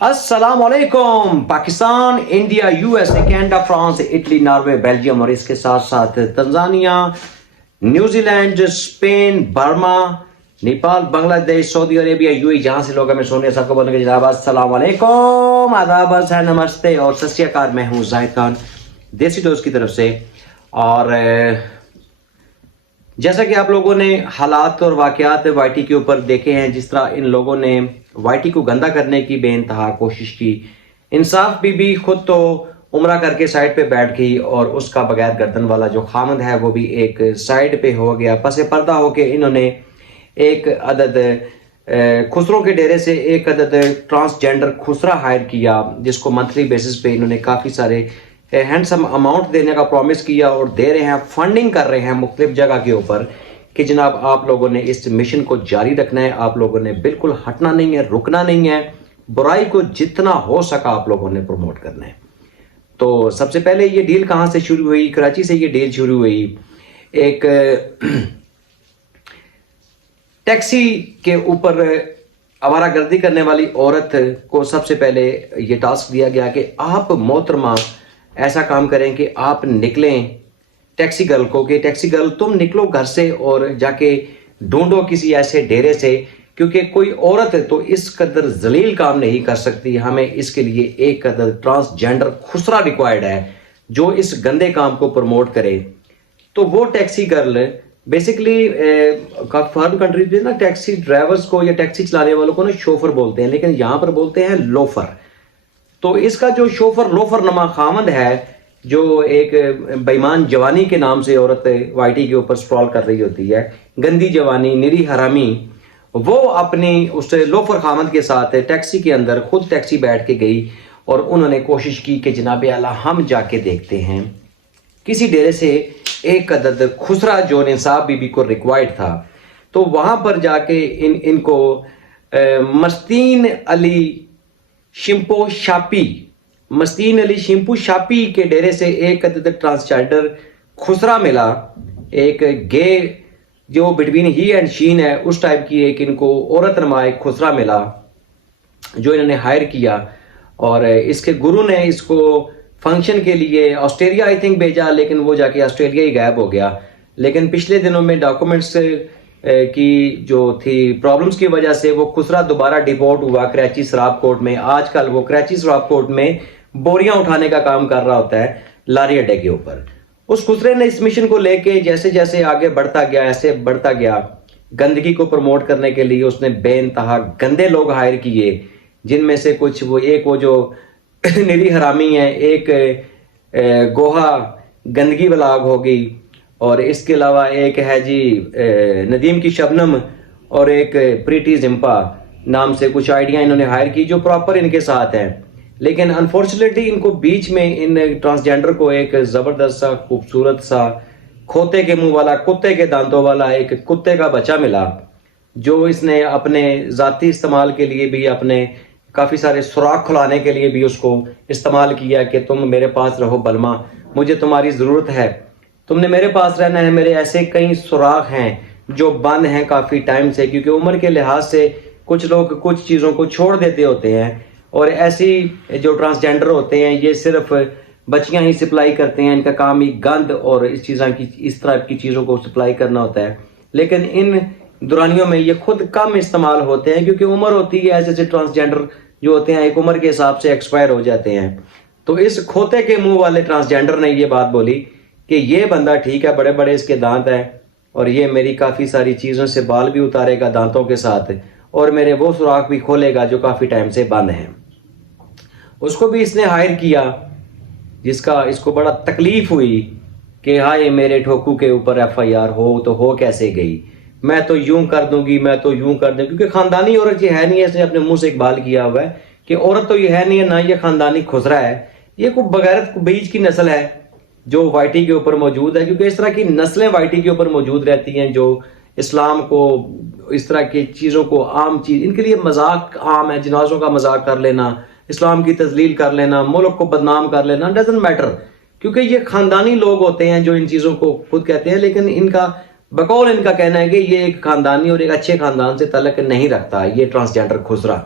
अस्सलाम वालेकुम। Pakistan, India, USA, Canada, France, Italy, Norway, Belgium और इसके साथ साथ Tanzania, New Zealand, Spain, Burma, Nepal, Bangladesh, Saudi Arabia, UAE, जहां से लोग हमें सुनने सबको बोलेंगे जनाब अस्सलाम वालेकुम, आदाब, नमस्ते और सत श्री अकाल। मैं हूं जाहिद खान देसी डोज की तरफ से। और जैसा कि आप लोगों ने हालात और वाकयात वाईटी के ऊपर देखे हैं, जिस तरह इन लोगों ने वाईटी को गंदा करने की बेइंतहा कोशिश की। इंसाफ बीबी खुद तो उम्रा करके साइड पे बैठ गई और उसका बगैर गर्दन वाला जो खामद है वो भी एक साइड पे हो गया। पसे पर्दा होके इन्होंने एक अदद खुसरों के डेरे से एक अदद ट्रांसजेंडर खुसरा हायर किया, जिसको मंथली बेसिस पे इन्होंने काफ़ी सारे हैंडसम अमाउंट देने का प्रॉमिस किया और दे रहे हैं, फंडिंग कर रहे हैं मुख्तलिफ जगह के ऊपर कि जनाब आप लोगों ने इस मिशन को जारी रखना है, आप लोगों ने बिल्कुल हटना नहीं है, रुकना नहीं है, बुराई को जितना हो सका आप लोगों ने प्रमोट करना है। तो सबसे पहले ये डील कहाँ से शुरू हुई? कराची से ये डील शुरू हुई। एक टैक्सी के ऊपर आवारागर्दी करने वाली औरत को सबसे पहले ये टास्क दिया गया कि आप मोहतरमा ऐसा काम करें कि आप निकलें टैक्सी गर्ल को, कि टैक्सी गर्ल तुम निकलो घर से और जाके ढूंढो किसी ऐसे डेरे से, क्योंकि कोई औरत तो इस कदर जलील काम नहीं कर सकती। हमें इसके लिए एक कदर ट्रांसजेंडर खुसरा रिक्वायर्ड है जो इस गंदे काम को प्रमोट करे। तो वो taxi girl basically foreign countries में ना टैक्सी ड्राइवर्स को या टैक्सी चलाने वालों को ना शोफर बोलते हैं, लेकिन यहाँ पर बोलते हैं लोफर। तो इसका जो शोफर लोफर नमा खामद है, जो एक बेईमान जवानी के नाम से औरत वाईटी के ऊपर स्क्रॉल कर रही होती है, गंदी जवानी, निरी हरामी, वो अपनी उस लोफर खामद के साथ टैक्सी के अंदर खुद टैक्सी बैठ के गई और उन्होंने कोशिश की कि जनाब आला हम जाके देखते हैं किसी डेरे से एक अदद खुसरा जो इंसाफ बीबी को रिक्वायर्ड था। तो वहां पर जाके इनको मस्तीन अली शिम्पो शापी, मस्तीन अली शिम्पू शापी के डेरे से एक अदद ट्रांसजेंडर खुसरा मिला, एक गे जो बिटवीन ही एंड शीन है उस टाइप की एक इनको औरत नमा एक खुसरा मिला जो इन्होंने हायर किया। और इसके गुरु ने इसको फंक्शन के लिए ऑस्ट्रेलिया आई थिंक भेजा, लेकिन वो जाके ऑस्ट्रेलिया ही गायब हो गया। लेकिन पिछले दिनों में डॉक्यूमेंट्स की जो थी प्रॉब्लम्स की वजह से वो खुसरा दोबारा डिपोर्ट हुआ कराची शराब कोर्ट में। आजकल वो कराची शराब कोर्ट में बोरियां उठाने का काम कर रहा होता है लारी अड्डे के ऊपर। उस खुसरे ने इस मिशन को लेके जैसे जैसे आगे बढ़ता गया ऐसे बढ़ता गया। गंदगी को प्रमोट करने के लिए उसने बेइंतहा गंदे लोग हायर किए, जिनमें से कुछ वो जो निरी हरामी है, एक गोहा गंदगी व्लॉग होगी, और इसके अलावा एक है जी नदीम की शबनम, और एक प्रीति जिम्पा नाम से कुछ आइडिया इन्होंने हायर की जो प्रॉपर इनके साथ हैं। लेकिन अनफॉर्चुनेटली इनको बीच में इन ट्रांसजेंडर को एक ज़बरदस्त सा खूबसूरत सा खोते के मुंह वाला कुत्ते के दांतों वाला एक कुत्ते का बच्चा मिला, जो इसने अपने ज़ाती इस्तेमाल के लिए भी, अपने काफ़ी सारे सुराख खुलाने के लिए भी उसको इस्तेमाल किया कि तुम मेरे पास रहो बलमा, मुझे तुम्हारी ज़रूरत है, तुमने मेरे पास रहना है। मेरे ऐसे कई सुराख हैं जो बंद हैं काफ़ी टाइम से, क्योंकि उम्र के लिहाज से कुछ लोग कुछ चीज़ों को छोड़ देते होते हैं, और ऐसी जो ट्रांसजेंडर होते हैं ये सिर्फ बच्चियां ही सप्लाई करते हैं, इनका काम ही गंद और इस तरह की चीज़ों को सप्लाई करना होता है। लेकिन इन दुरानियों में ये खुद कम इस्तेमाल होते हैं, क्योंकि उम्र होती है, ऐसे ट्रांसजेंडर जो होते हैं एक उम्र के हिसाब से एक्सपायर हो जाते हैं। तो इस खोते के मुंह वाले ट्रांसजेंडर ने ये बात बोली कि ये बंदा ठीक है, बड़े बड़े इसके दांत हैं और ये मेरी काफ़ी सारी चीज़ों से बाल भी उतारेगा दांतों के साथ, और मेरे वो सुराख भी खोलेगा जो काफ़ी टाइम से बंद हैं। उसको भी इसने हायर किया, जिसका इसको बड़ा तकलीफ हुई कि हाय मेरे ठोकू के ऊपर FIR हो कैसे गई, मैं तो यूं कर दूंगी, मैं तो यूं कर दूंगी, क्योंकि खानदानी औरत ये है नहीं है। इसने अपने मुंह से इकबाल किया हुआ है कि औरत तो ये है नहीं है, ना ये खानदानी खुसरा है, ये कोई बगैरत बीज की नस्ल है जो वाईटी के ऊपर मौजूद है। क्योंकि इस तरह की नस्लें वाईटी के ऊपर मौजूद रहती हैं जो इस्लाम को, इस तरह की चीज़ों को आम चीज़, इनके लिए मजाक आम है, जनाजों का मजाक कर लेना, इस्लाम की तजलील कर लेना, मुल्क को बदनाम कर लेना, डजंट मैटर, क्योंकि ये खानदानी लोग होते हैं जो इन चीज़ों को खुद कहते हैं। लेकिन इनका बकौल इनका कहना है कि ये एक खानदानी और एक अच्छे खानदान से तल्लुक़ नहीं रखता ये ट्रांसजेंडर खुसरा।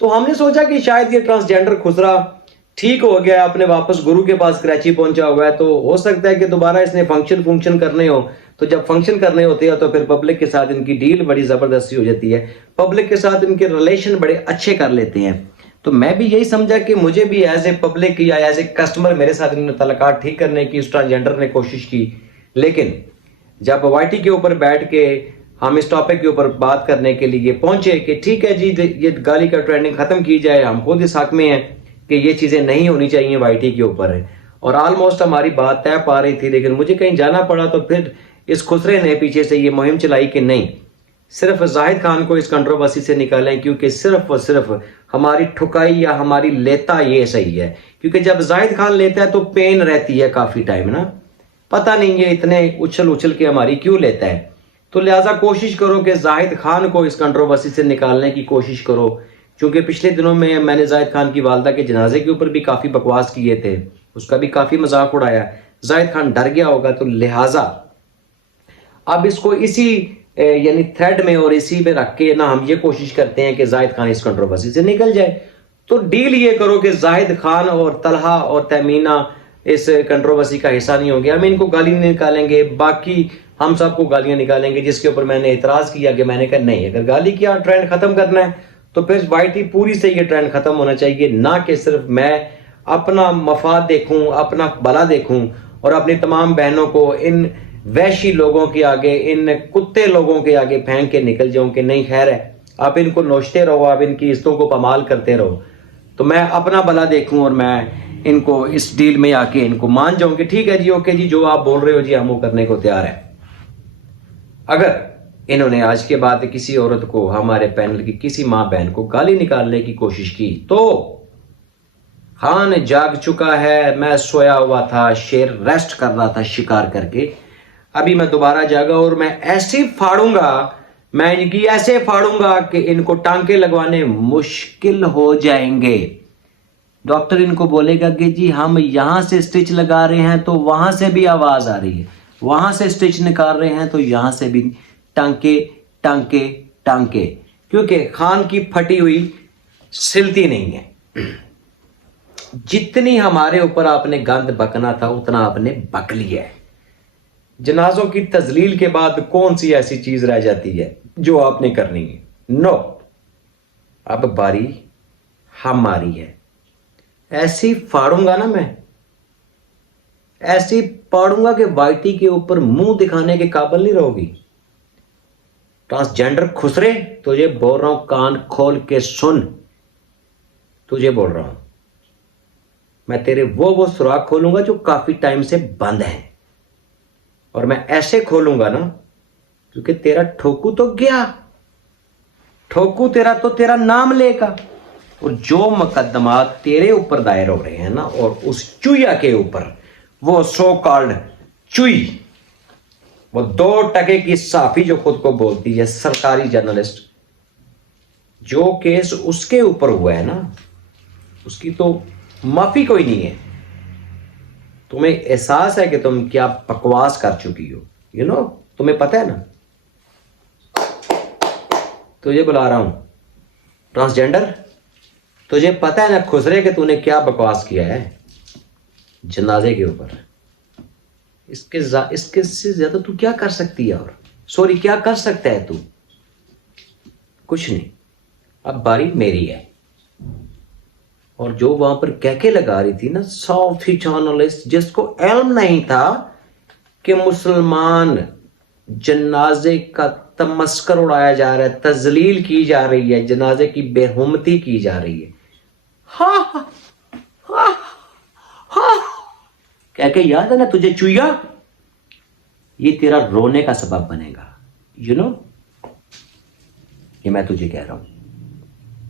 तो हमने सोचा कि शायद ये ट्रांसजेंडर खुसरा ठीक हो गया, अपने वापस गुरु के पास कराची पहुंचा हुआ है, तो हो सकता है कि दोबारा इसने फंक्शन करने हो। तो जब फंक्शन करने होते हैं तो फिर पब्लिक के साथ इनकी डील बड़ी जबरदस्ती हो जाती है, पब्लिक के साथ इनके रिलेशन बड़े अच्छे कर लेते हैं। तो मैं भी यही समझा कि मुझे भी एज ए पब्लिक या एज ए कस्टमर मेरे साथ इन्होंने तलकात ठीक करने की उस ट्रांसजेंडर ने कोशिश की। लेकिन जब वाईटी के ऊपर बैठ के हम इस टॉपिक के ऊपर बात करने के लिए पहुंचे कि ठीक है जी, ये गाली का ट्रेंडिंग खत्म की जाए, हम खुद इस हक में हैं कि ये चीजें नहीं होनी चाहिए वाईटी के ऊपर है, और ऑलमोस्ट हमारी बात तय पा रही थी। लेकिन मुझे कहीं जाना पड़ा, तो फिर इस खुसरे ने पीछे से ये मुहिम चलाई कि नहीं, सिर्फ जाहिद खान को इस कंट्रोवर्सी से निकालें, क्योंकि सिर्फ और सिर्फ हमारी ठुकाई या हमारी लेता ये सही है। क्योंकि जब जाहिद खान लेता है तो पेन रहती है काफी टाइम ना, पता नहीं ये इतने उछल उछल के हमारी क्यों लेता है। तो लिहाजा कोशिश करो कि जाहिद खान को इस कंट्रोवर्सी से निकालने की कोशिश करो, क्योंकि पिछले दिनों में मैंने जाहिद खान की वालदा के जनाजे के ऊपर भी काफी बकवास किए थे, उसका भी काफी मजाक उड़ाया। जाहिद खान डर गया होगा, तो लिहाजा अब इसको इसी यानी थ्रेड में और इसी में रख के ना हम ये कोशिश करते हैं कि जाहिद खान इस कंट्रोवर्सी से निकल जाए। तो डील ये करो कि जाहिद खान और तलहा और तमीना इस कंट्रोवर्सी का हिस्सा नहीं होंगे, हम इनको गाली नहीं निकालेंगे, बाकी हम सबको गालियां निकालेंगे। जिसके ऊपर मैंने इतराज किया कि मैंने कहा नहीं, अगर गाली किया ट्रेंड खत्म करना है तो फिर वाईटी पूरी से ये ट्रेंड खत्म होना चाहिए, ना कि सिर्फ मैं अपना मफाद देखूं, अपना भला देखूं और अपनी तमाम बहनों को इन वैशी लोगों के आगे, इन कुत्ते लोगों के आगे फेंक के निकल जाऊं कि नहीं खैर है, आप इनको नोचते रहो, आप इनकी इज्जतों को पमाल करते रहो। तो मैं अपना भला देखूं और मैं इनको इस डील में आके इनको मान जाऊं कि ठीक है जी, ओके जी, जो आप बोल रहे हो जी हम वो करने को तैयार है। अगर इन्होंने आज के बाद किसी औरत को, हमारे पैनल की किसी मां बहन को गाली निकालने की कोशिश की, तो खान जाग चुका है, मैं सोया हुआ था, शेर रेस्ट कर रहा था शिकार करके, अभी मैं दोबारा जागा और मैं ऐसे फाड़ूंगा, मैं इनकी ऐसे फाड़ूंगा कि इनको टांके लगवाने मुश्किल हो जाएंगे। डॉक्टर इनको बोलेगा कि जी हम यहां से स्टिच लगा रहे हैं तो वहां से भी आवाज आ रही है, वहां से स्टिच निकाल रहे हैं तो यहां से भी टांके टांके टांके, क्योंकि खान की फटी हुई सिलती नहीं है। जितनी हमारे ऊपर आपने गंद बकना था उतना आपने बक लिया है। जनाजों की तजलील के बाद कौन सी ऐसी चीज रह जाती है जो आपने करनी है? नो, अब बारी हमारी है। ऐसी फाड़ूंगा ना मैं, ऐसी फाड़ूंगा कि वाईटी के ऊपर मुंह दिखाने के काबिल नहीं रहोगी। ट्रांसजेंडर खुसरे, तुझे बोल रहा हूं, कान खोल के सुन, तुझे बोल रहा हूं, मैं तेरे वो सुराख खोलूंगा जो काफी टाइम से बंद है, और मैं ऐसे खोलूंगा ना क्योंकि तेरा ठोकू तो गया, ठोकू तेरा तो तेरा नाम लेगा। और जो मुकदमा तेरे ऊपर दायर हो रहे हैं ना, और उस चुईया के ऊपर, वो सो कॉल्ड चुई, वो 2 टके की साफी जो खुद को बोलती है सरकारी जर्नलिस्ट, जो केस उसके ऊपर हुआ है ना, उसकी तो माफी कोई नहीं है। तुम्हें एहसास है कि तुम क्या बकवास कर चुकी हो, यू नो, तुम्हें पता है ना। तुझे बुला रहा हूं ट्रांसजेंडर, तुझे पता है ना खुसरे कि तूने क्या बकवास किया है जनाजे के ऊपर। इसके से ज्यादा तू क्या कर सकती है? और सॉरी, क्या कर सकता है तू? कुछ नहीं। अब बारी मेरी है। और जो वहां पर कहके लगा रही थी ना साउथी जर्नलिस्ट, जिसको इल्म नहीं था कि मुसलमान जनाजे का तमस्कर उड़ाया जा रहा है, तजलील की जा रही है, जनाजे की बेहुमती की जा रही है, हा हा हा हा कह के, याद है ना तुझे चुईया, ये तेरा रोने का सबब बनेगा, यू नो, ये मैं तुझे कह रहा हूं,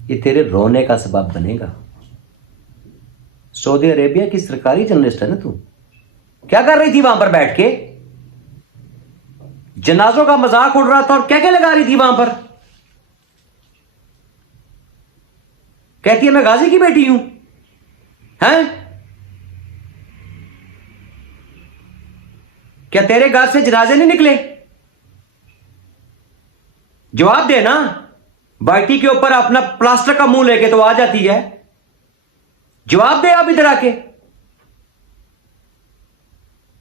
ये तेरे रोने का सबब बनेगा। सऊदी अरेबिया की सरकारी जर्नलिस्ट है ना तू, क्या कर रही थी वहां पर बैठ के? जनाजों का मजाक उड़ रहा था और क्या लगा रही थी वहां पर? कहती है मैं गाजी की बेटी हूं, हैं? क्या तेरे घर से जनाजे नहीं निकले? जवाब दे ना। बाल्टी के ऊपर अपना प्लास्टर का मुंह लेके तो आ जाती है। जवाब दे आप इधर आके,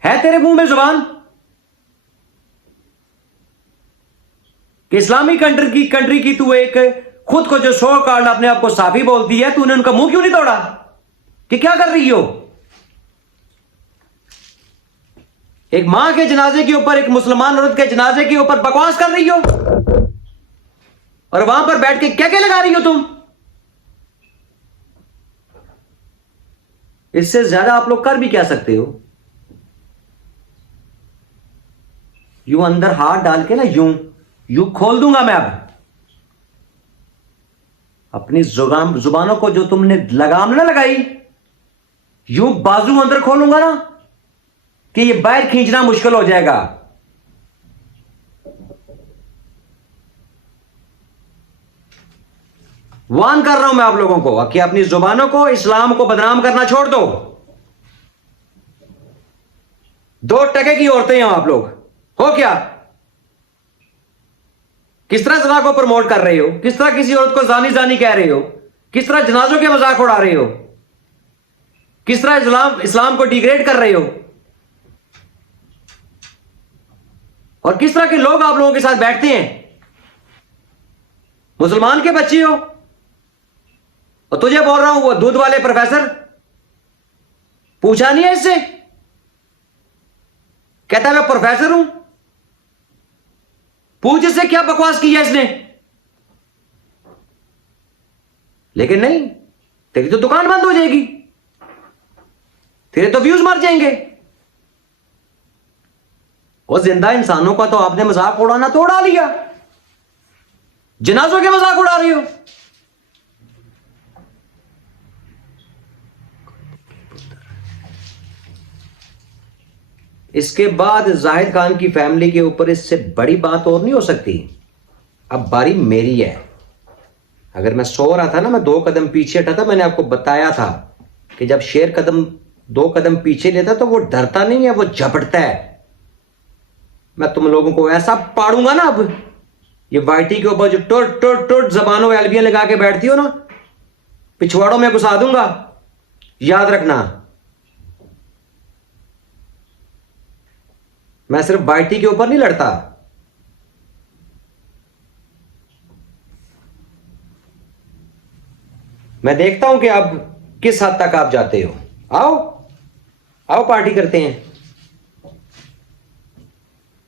है तेरे मुंह में जुबान कि इस्लामी कंट्री की तू एक खुद को जो शो कार्ड अपने आप को साफी बोलती है, तूने उनका मुंह क्यों नहीं तोड़ा कि क्या कर रही हो? एक मां के जनाजे के ऊपर, एक मुसलमान औरत के जनाजे के ऊपर बकवास कर रही हो और वहां पर बैठ के क्या क्या लगा रही हो तुम? इससे ज्यादा आप लोग कर भी क्या सकते हो? यूं अंदर हाथ डाल के ना यूं खोल दूंगा मैं अब अपनी जुबानों को, जो तुमने लगाम ना लगाई, यूं बाजू अंदर खोलूंगा ना कि ये बाहर खींचना मुश्किल हो जाएगा। वार्न कर रहा हूं मैं आप लोगों को कि अपनी जुबानों को, इस्लाम को बदनाम करना छोड़ दो। 2% की औरतें हैं आप लोग, हो क्या? किस तरह ज़िना को प्रमोट कर रहे हो? किस तरह किसी औरत को जानी जानी कह रहे हो? किस तरह जनाजों के मजाक उड़ा रहे हो? किस तरह इस्लाम को डिग्रेड कर रहे हो? और किस तरह के लोग आप लोगों के साथ बैठते हैं? मुसलमान के बच्चे हो और तुझे बोल रहा हूं वो दूध वाले प्रोफेसर, पूछा नहीं है इससे? कहता है मैं प्रोफेसर हूं। पूछ इससे क्या बकवास की है इसने। लेकिन नहीं, तेरी तो दुकान बंद हो जाएगी, तेरे तो व्यूज मर जाएंगे। और जिंदा इंसानों का तो आपने मजाक उड़ाना तो उड़ा लिया, जनाजों के मजाक उड़ा रही हो। इसके बाद जाहिद खान की फैमिली के ऊपर इससे बड़ी बात और नहीं हो सकती। अब बारी मेरी है। अगर मैं सो रहा था ना, मैं 2 कदम पीछे हटा था। मैंने आपको बताया था कि जब शेर 2 कदम पीछे लेता तो वो डरता नहीं है, वो झपटता है। मैं तुम लोगों को ऐसा पाड़ूंगा ना, अब ये वाइटी के ऊपर जो टोट टोट टोट जबानों में एलबियां लगा के बैठती हो ना, पिछवाड़ों में घुसा दूंगा, याद रखना। मैं सिर्फ वाइटी के ऊपर नहीं लड़ता। मैं देखता हूं कि अब किस हद तक आप जाते हो। आओ आओ पार्टी करते हैं,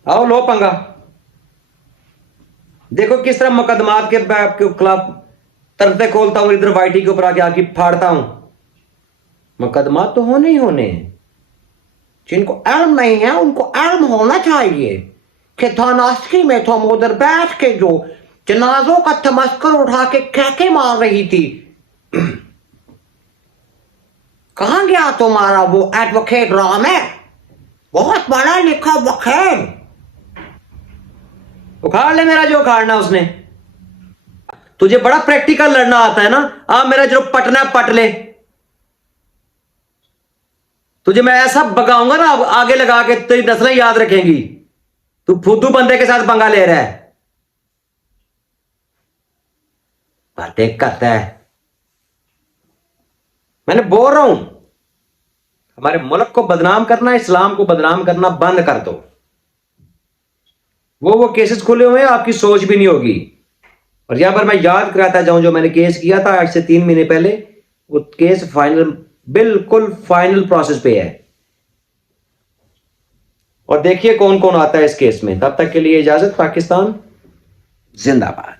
आओ लो पंगा। देखो किस तरह मुकदमात के खिलाफ तरफे खोलता हूं, इधर वाइटी के ऊपर आके आके फाड़ता हूं। मुकदमात तो होने ही होने हैं। जिनको इल्म नहीं है उनको इल्म होना चाहिए कि थानास्की में तुम उधर बैठ के जो जनाजों का तमस्कर उठा के कैके मार रही थी, कहां गया तुम्हारा वो एडवोकेट रामे? बहुत बड़ा लिखा वकील। उखाड़ ले मेरा जो उखाड़ना उसने। तुझे बड़ा प्रैक्टिकल लड़ना आता है ना, मेरा जो पटना पट ले। तुझे मैं ऐसा बगाऊंगा ना, अब आगे लगा के तेरी नस्लें याद रखेंगी। तू फुद्दू बंदे के साथ पंगा ले रहा है, बातें करता है। मैंने बोल रहा हूं, हमारे मुल्क को बदनाम करना, इस्लाम को बदनाम करना बंद कर दो। वो केसेस खुले हुए हैं, आपकी सोच भी नहीं होगी। और यहां पर मैं याद कराता जाऊं, जो मैंने केस किया था आज से 3 महीने पहले, वो केस फाइनल, बिल्कुल फाइनल प्रोसेस पे है। और देखिए कौन कौन आता है इस केस में। तब तक के लिए इजाजत। पाकिस्तान जिंदाबाद।